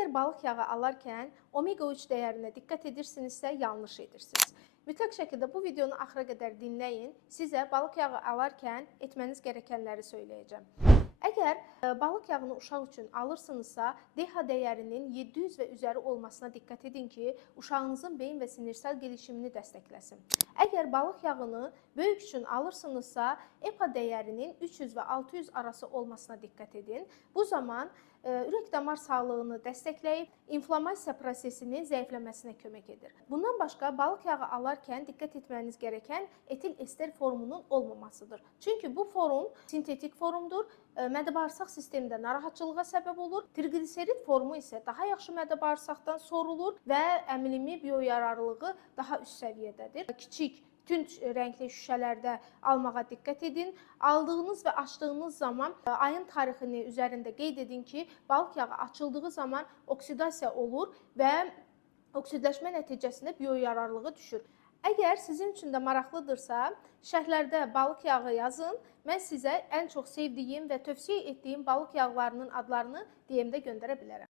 Əgər balıq yağı alarkən omega-3 dəyərinə diqqət edirsinizsə, yanlış edirsiniz. Mütləq şəkildə bu videonu axıra qədər dinləyin. Sizə balıq yağı alarkən etməniz gərəkənləri söyləyəcəm. Əgər balıq yağını uşaq üçün alırsınızsa, DHA dəyərinin 700 və üzəri olmasına diqqət edin ki, uşağınızın beyin və sinirsel gelişimini dəstəkləsin. Əgər balıq yağını böyük üçün alırsınızsa, EPA dəyərinin 300 və 600 arası olmasına diqqət edin. Bu zaman ürək-damar sağlığını dəstəkləyib, inflamasiya prosesinin zəifləməsinə kömək edir. Bundan başqa, balıq yağı alarkən diqqət etməniz gərəkən etil ester formunun olmamasıdır. Çünki bu form sintetik formdur, mədə-bağırsaq sistemində narahatçılığa səbəb olur. Triqliserid formu isə daha yaxşı mədə-bağırsaqdan sorulur və əminimi biyoyararlılığı daha üst səviyyədədir. Kiçik tünd rəngli şüşələrdə almağa diqqət edin. Aldığınız və açdığınız zaman ayın tarixini üzərində qeyd edin ki, balıq yağı açıldığı zaman oksidasiya olur və oksidləşmə nəticəsində biyoyararlığı düşür. Əgər sizin üçün də maraqlıdırsa, şərhlərdə balıq yağı yazın. Mən sizə ən çox sevdiyim və tövsiyə etdiyim balıq yağlarının adlarını DM-də göndərə bilərəm.